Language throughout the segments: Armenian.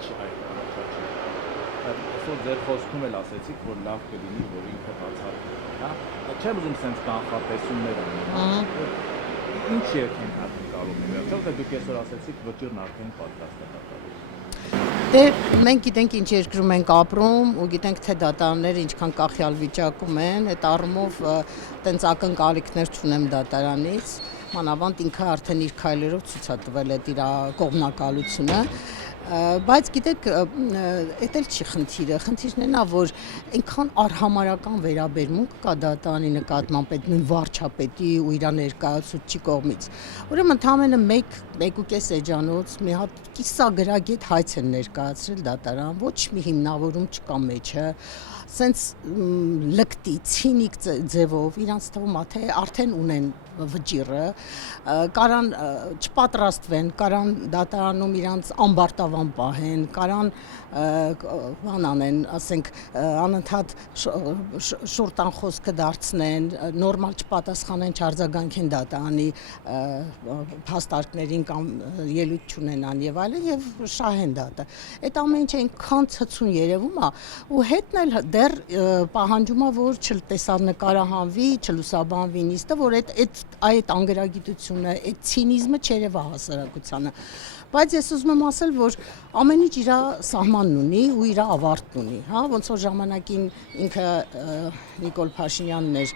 չի առաջացի։ Այսօր ձեր խոսքում էլ ասեցիք, որ լավ կլինի, որ ինքը բացառվի, հա։ Չեմ ուզում սենց կանխատեսումներ անել։ Ինչ երկենք ակնկալում եք։ Որտեղ դուք այսօր ասեցիք վճիրն արդեն պատրաստ է դատավորի։ Դե մենք գիտենք ինչ երկրում ենք ապրում ու գիտենք թե դատարանները ինչքան կախյալ վիճակում են, այդ առումով տենց ակնկալիքներ չունեմ դատարանից, մանավանդ ինքը արդեն իր քայլերով ցույց է տվել այդ իր կողմնակալությունը, բայց գիտեք, էդ էլ չի խնդիրը, խնդիրն է նա, որ այնքան արհամարական վերաբերմունք կա դատարանի նկատմամբ այդ նույն վարչապետի ու իր ներկայացուցչի կողմից, ուրեմն ընդամենը 1-1.5 էջանոց մի հատ կիսագրագետ հայց են ներկայացրել դատարան, ոչ մի հիմնավորում չկա մեջը, սենց լկտի, ցինիկ ձևով, իրանց թվում է, թե արդեն ունեն վճիրը, կարան չպատրաստվեն, կարան դատարանում իրանց ամբարտավան պահեն, կարան բան անեն, ասենք, անընդհատ շուրտան խոսքը դարձնեն, նորմալ չպատասխանեն, չարձագանքեն դատարանի փաստարկներին կամ ելույթ չունենան եւ այլն եւ շահեն դատը։ Այդ ամեն ինչը այնքան ցցուն երևում է ու հետն էլ դեռ պահանջում է, որ չտեսանեկարահանվի, չլուսաբանվի նիստը, որ այդ անգրագիտությունը, այդ ցինիզմը չերևա հասարակությանը։ Բայց ես ուզում եմ ասել, որ ամեն ինչ իր սահմանն ունի ու իր ավարտն ունի, հա, ոնց որ ժամանակին ինքը Նիկոլ Փաշինյանն էր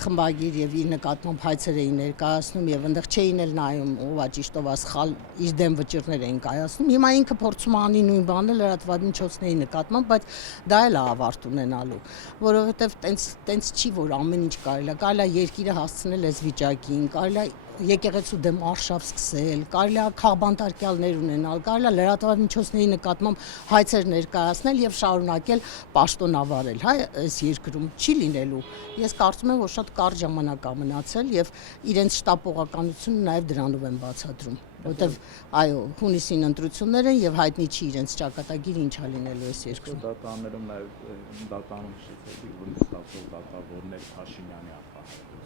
խմբագիր եւ իր նկատմամբ հայցեր էին ներկայացնում եւ այնտեղ չէին էլ նայում ով է ճիշտ ով է սխալ, իր դեմ վճիռներ էին կայացնում։ Հիմա ինքը փորձում է անի նույն բանը լրատվամիջոցների նկատմամբ, բայց դա էլ է ավարտ ունենալու, որովհետեւ տենց չի, որ ամեն ինչ կարելի է երկիրը հասցնել այս վիճակին, կարելի է եկեղեցու դեմ արշավ սկսել, կարելի է քաղբանտարկյալներ ունենալ, կարելի է լրատվամիջոցների նկատմամբ հայցեր ներկայացնել եւ շարունակել պաշտոնավարել, հա, այս երկրում չի լինելու։ Ես կարծում եմ, որ շատ կարճ ժամանակ է մնացել եւ իրենց շտապողականությունը նաեւ դրանով են բացատրում, որովհետեւ այո, հունիսին ընտրություններ են եւ հայտնի չի իրենց ճակատագիրը ինչա լինելու այս երկրում։ Դատարաններում նաեւ դատարանում շիթելի ուրիշ դատավորներ Փաշինյանի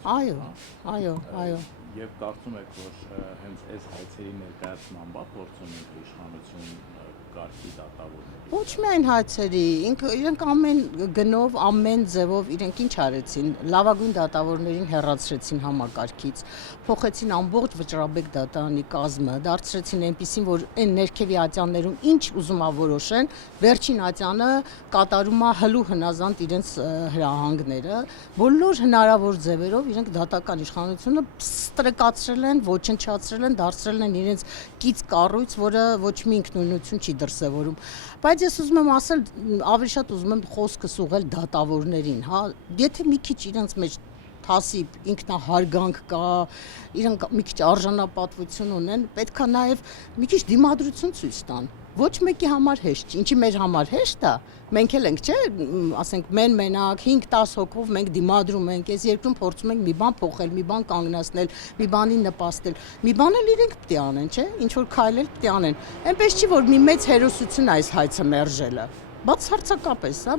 Այո։ Եվ կարծում եք, որ հենց այս հայցերի ներկայացման բա փորձում են իշխանություն կարգի դատավորների։ Ոչ միայն հայցերի, իրենք ամեն գնով, ամեն ձևով իրենք ինչ արեցին, լավագույն դատավորներին հեռացրեցին համակարգից, փոխեցին ամբողջ Վճռաբեկ դատարանի կազմը, դարձրեցին այնպիսին, որ այն ներքևի ատյաններում ինչ ուզում ա որոշեն, վերջին ատյանը կատարում ա հլու հնազանդ իրենց հրահանգները, բոլոր հնարավոր ձևերով իրենք դատական իշխանությունը ստրկացրել են, ոչնչացրել են, դարձրել են իրենց կից կառույց, որը ոչ մի ինքնուրույնություն չի դրսևորում։ Բայց ես ուզում եմ ասել, ավելի շատ ուզում եմ խոսքս ուղղել դատավորներին, հա, եթե մի քիչ իրենց մեջ թասիբ, ինքնահարգանք կա, իրենք մի քիչ արժանապատվություն ունեն, պետք է նաև մի քիչ դիմադրություն ցույց տան։ Ոչ մեկի համար հեշտ չի, ինչի մեր համար հեշտ է, մենք էլ ենք, չէ, ասենք մենակ 5-10 հոգով մենք դիմադրում ենք, այս երկրում փորձում ենք մի բան փոխել, մի բան կանգնացնել, մի բանի նպաստել, մի բան էլ իրենք պետք է անեն, չէ, ինչ որ քայլել պետք է անեն։ Այնպես չի, որ մի մեծ հերոսություն է այս հայցը մերժելը։ Բացարձակապես, հա,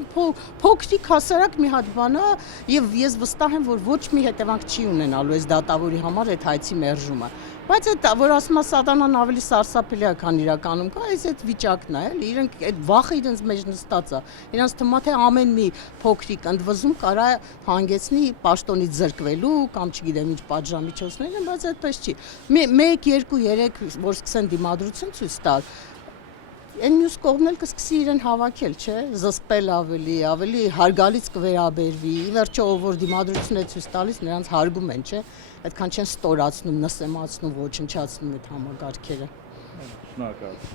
փոքրիկ հասարակ մի հատ բան է եւ ես վստահ եմ, որ ոչ մի հետևանք չի ունենալու այս դատավորի համար այդ հայցի մերժումը։ Բայց այդ որ ասում է սատանան ավելի սարսափելի է, քան իրականում կա, այդ վիճակն է, էլի, իրենք այդ վախը իրենց մեջ նստած է։ Իրենց թվում է թե ամեն մի փոքրիկ ընդվզում կարա հանգեցնի պաշտոնից զրկվելու կամ չգիտեմ ինչ պատժամիջոցներ են, բայց այդպես չի։ 1, 2, 3 որ սկսեն դիմադրություն ցույց տալ, այն մյուս կողմն էլ կսկսի իրեն հավաքել, չէ, զսպել ավելի հարգալից կվերաբերվի, ի վերջո ով որ դիմադրություն է ցույց տալիս, նրանց հարգում են, չէ, այդքան չեն ստորացնում, նսեմացնում, ոչնչացնում այդ համակարգերը։ Շնորհակալություն։